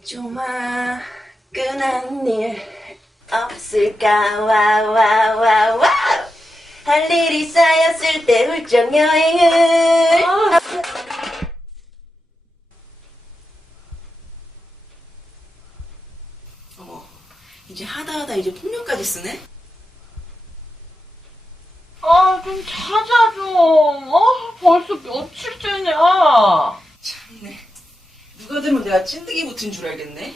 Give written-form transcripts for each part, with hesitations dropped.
좀 화끈한 일 없을까 와와와와 할 일이 쌓였을 때 훌쩍 여행을 어머 이제 하다하다 이제 폭력까지 쓰네? 좀 찾아 좀. 벌써 며칠째냐. 참네 누가 들으면 내가 찐득이 붙은 줄 알겠네.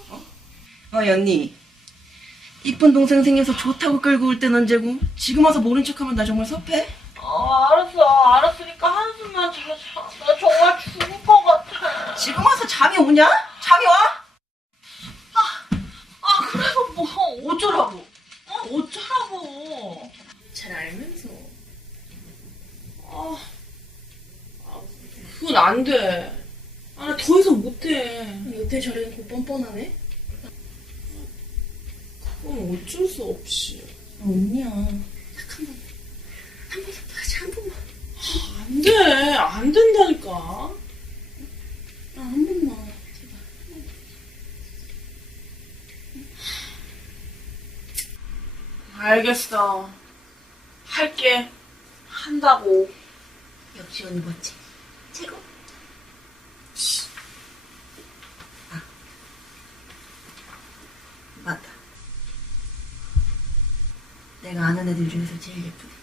연니 이쁜 동생 생겨서 좋다고 끌고 올 땐 언제고 지금 와서 모른 척하면 나 정말 섭해? 알았으니까 한숨만 자자. 나 정말 죽을 것 같아. 지금 와서 잠이 오냐? 잠이 와? 그래서 뭐 어쩌라고. 어쩌라고. 잘 알면서 그건 안 돼. 나 더 이상 못해. 여태 저래놓고 뻔뻔하네? 그건 어쩔 수 없이. 언니야 딱 한 번만 더 하자 한 번만. 안 돼. 안 된다니까. 한 번만 제발. 알겠어. 할게. 한다고. 역시 언니 멋지 최고. 맞다 내가 아는 애들 중에서 제일 예쁘네.